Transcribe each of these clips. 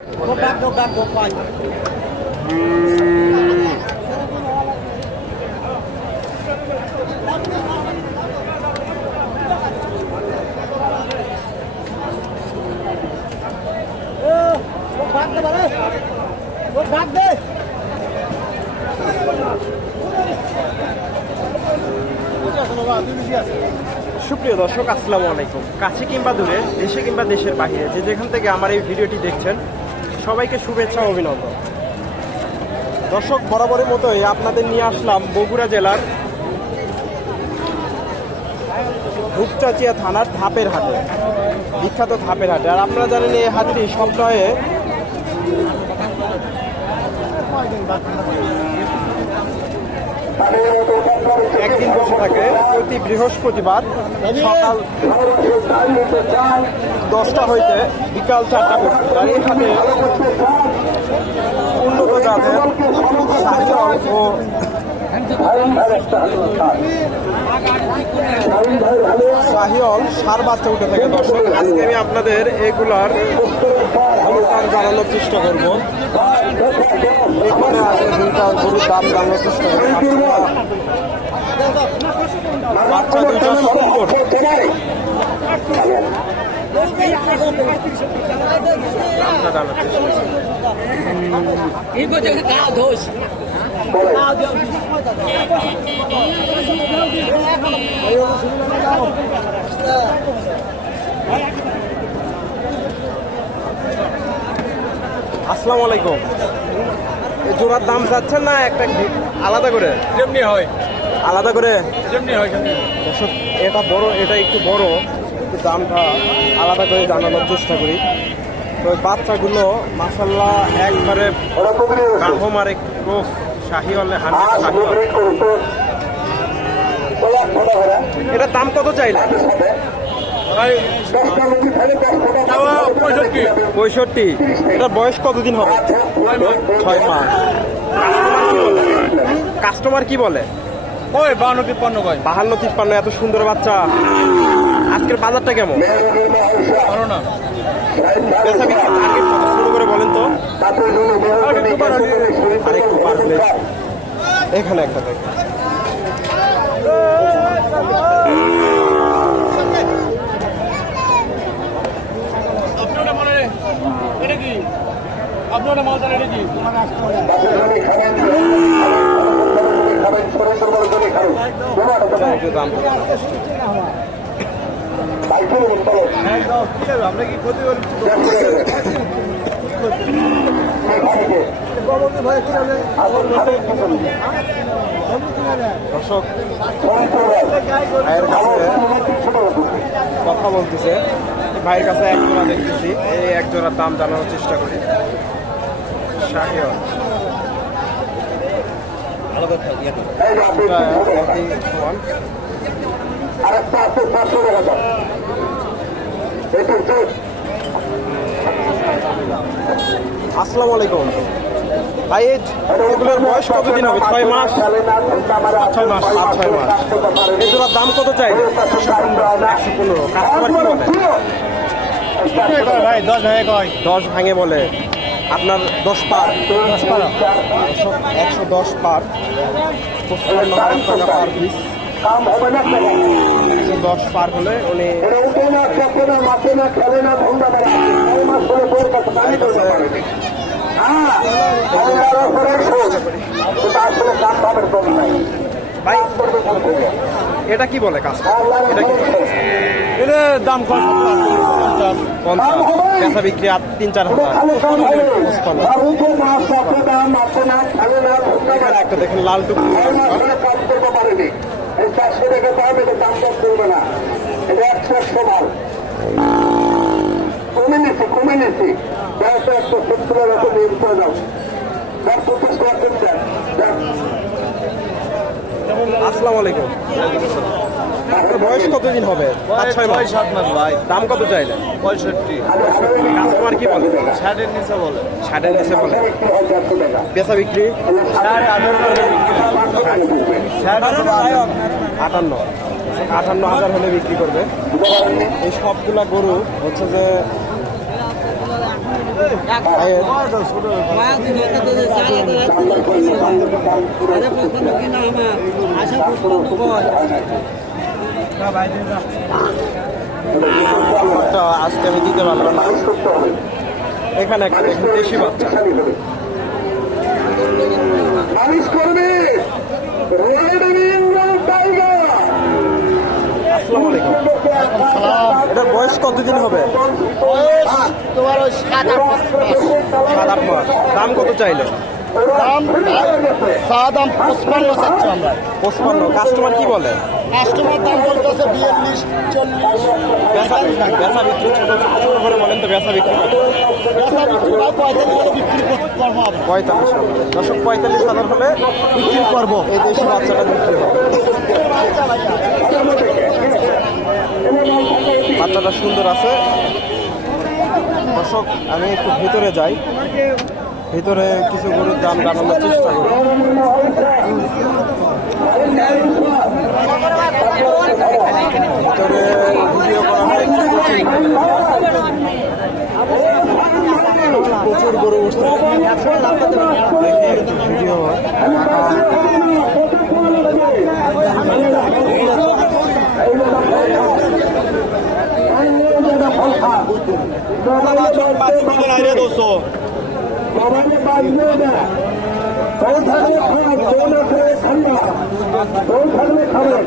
Go back, go back, go back. সুপ্রিয় দর্শক আসসালামু আলাইকুম কাছে কিংবা দূরে দেশে কিংবা দেশের বাইরে যে যেখান থেকে আমার এই ভিডিওটি দেখছেন সবাইকে শুভেচ্ছা অভিনন্দন। দর্শক, বরাবরের মতোই আপনাদের নিয়ে আসলাম বগুড়া জেলার রূপচাচিয়া থানার ধাপের হাটে বিখ্যাত ধাপের হাটে আর আপনারা জানেন এই হাটটি সপ্তাহে একদিন বসে থাকে। প্রতি বৃহস্পতিবার সকাল দশটা হইতে বিকাল চারটা পর্যন্ত। উন্নত জাতের ও শাহিওল সার বাচ্চা উঠে থাকে দর্শক। আজকে আমি আপনাদের এগুলার দাম জানানোর চেষ্টা করব। এখানে আগে দুইটা গরুর দাম জানানোর চেষ্টা করব বাচ্চা দুইটা সুন্দর। দামটা জানার চেষ্টা আসসালামু আলাইকুম। এই জোড়ার দাম যাচ্ছেন না একটা আলাদা করে? যেমনি হয়। আলাদা করে? যেমনি হয় যেমনি এটা বড় এটা একটু বড় একটু দামটা আলাদা করে জানানোর চেষ্টা করি। তো ওই বাচ্চাগুলো মাসাল্লাহ একবারে ক্রোস শাহি হলে হান্ড্রেড শাহি এটার দাম কত চাইলে? পঁয়ষট্টি। এটার বয়স কতদিন হবে? ছয় মাস। কাস্টমার কি বলে? ওই বাউন্ন তিপ্পান্ন কয় বাহান্ন তিপ্পান্ন এত সুন্দর বাচ্চা। আজকের বাজারটা কেমন? ভালো না। শুরু করে বলেন তো। এখানে একটা দেখ। আপনি ওটা মনে এটা কি? আমরা কি ক্ষতি করি দর্শক ভাইয়ের কাছে কথা বলতেছে। ভাইয়ের কাছে এক জোড়া দেখতেছি। এই এক জোড়ার দাম জানানোর চেষ্টা করি। শাহিওয়াল। আসসালামু আলাইকুম। ভাই এই বয়স কতদিন হবে? ছয় মাস? ছয় মাস ছয় মাস। দাম কত চাই? একশো পনেরো। কাস্টমার কি বলে? ভাই দশ ভাই কয় দশ ভাঙে বলে। আপনার দশ পার? দশ পার? একশো দশ পার। পঁচপান্ন টাকা পার পিস একশো দশ পার হলে উনি ভাইয়ের কাছে ভাই এটা কি বলে কাজ? এটা কি? এটা দাম কম পঞ্চাশ। পেঁচা বিক্রি আর তিন চার হাজার। একটা দেখেন লাল টুকু কমে নিছি কমে নিছি। করছেন। আসসালামু আলাইকুম। আপনার বয়স কতদিন হবে? পাঁচ ছয় মাস। সাত মাস ভাই। দাম কত চাইলে পঁয়ষট্টি। কাস্টমার কি বলে? ষাটের নিচে বলে। ষাটের নিচে বলে। বেচা বিক্রি? আটান্ন। আটান্ন হাজার হলে বিক্রি করবে। এই সবগুলা গরু হচ্ছে যে আজকে আমি দিতে পারলাম না এখানে একটা দেশি বাচ্চা আসসালামু আলাইকুম। এটার বয়স কতদিন হবে? তোমার সাত আট মাস। সাত আট মাস দাম কত চাইলে? দাম চা দাম পঁচপান্ন চাচ্ছি আমরা। পঁচপান্ন। কাস্টমার কি বলে? কাস্টমার দাম বলতেছে বিয়াল্লিশ চল্লিশ। বেচা বেচা বিক্রি ছোট ছোট করে বলেন তো বেচা বিক্রি? বেচা বিক্রি বা পঁয়তাল্লিশ হলে বিক্রি করতে পারব পঁয়তাল্লিশ দশক পঁয়তাল্লিশ হাজার হলে বিক্রি করব। এই দেশি বাচ্চাটা বিক্রি হবে। বাচ্চাটা সুন্দর আছে। দর্শক, আমি একটু ভিতরে যাই। ভিতরে কিছু গরুর দাম জানানোর চেষ্টা করি। ভিতরে ভিডিও করা হয়। প্রচুর গরু উঠছে দেখি ভিডিও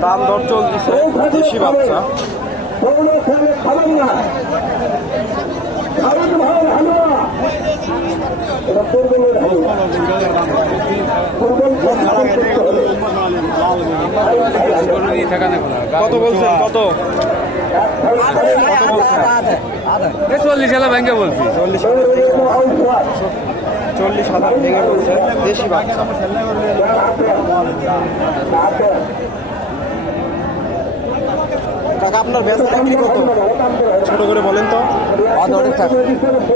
দাম দর চলতেছে দেশি বাচ্চা। কত বলছেন? কত? চল্লিশ হাজার ব্যাংকে বলছি। চল্লিশ চল্লিশ হাজার ভেঙে পড়ছে দেশি বাচ্চা। কাকা আপনার বিক্রি কত? ছোট করে বলেন তো।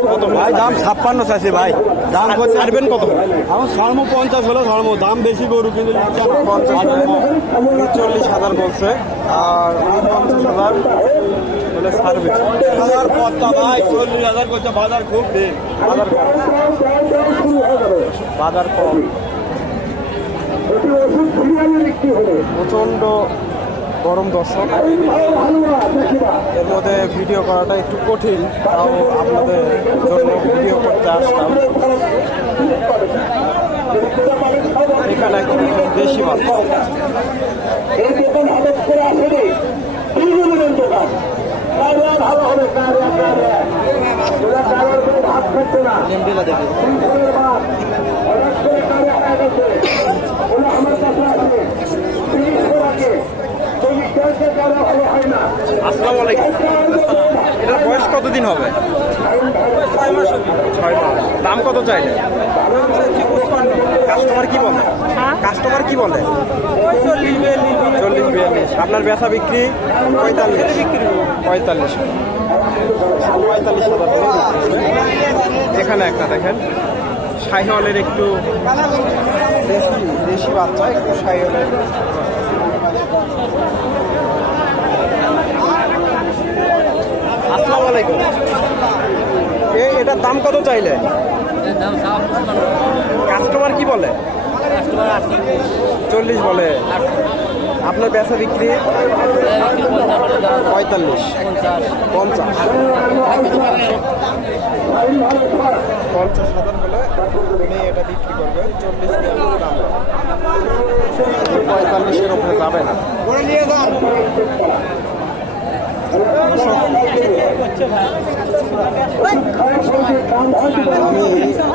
কত ভাই দাম ছাপ্পান্ন চাইছে ভাই। দাম ছাড়বেন কত? আমার ধর্ম পঞ্চাশ হলো ধর্ম দাম বেশি গরু কিন্তু চল্লিশ হাজার বলছে আর পঞ্চাশ হাজার হলে হাজার পত্তা ভাই চল্লিশ হাজার করছে বাজার খুব দিন বাজার কম বাজার কম। প্রচণ্ড গরম দর্শক। এর মধ্যে ভিডিও করাটা একটু কঠিন তাও আপনাদের জন্য ভিডিও করতে আসলাম। এখানে একদম দেশি মাছ এই দোকান হঠাৎ আসসালামু আলাইকুম। এটার বয়স কতদিন হবে? ছয় মাস ছয় মাস। দাম কত চাইলে? কাস্টমার কি বলে? কাস্টমার কি বলে? চল্লিশ বিয়াল্লিশ। আপনার বেচা বিক্রি? পঁয়তাল্লিশ। পঁয়তাল্লিশ। পঁয়তাল্লিশ হাজার। বিক্রি হবে। এখানে একটা দেখেন। শাহিওয়ালের একটু দেশি দেশি বাচ্চা, একটু শাহিওয়ালের। আসসালামু এটার দাম কত চাইলে? কাস্টমার কি বলে? চল্লিশ বলে। আপনার বেচা বিক্রি? পঁয়তাল্লিশ। পঞ্চাশ। পঞ্চাশ হাজার এটা বিক্রি করবেন চল্লিশ দাম। পঁয়তাল্লিশের উপরে যাবে না।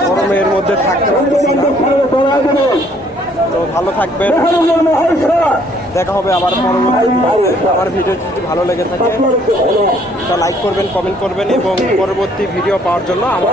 গরমের মধ্যে থাকতে তো ভালো থাকবেন। দেখা হবে আবার পরবর্তী আমার ভিডিও যদি ভালো লেগে থাকে লাইক করবেন কমেন্ট করবেন এবং পরবর্তী ভিডিও পাওয়ার জন্য আমার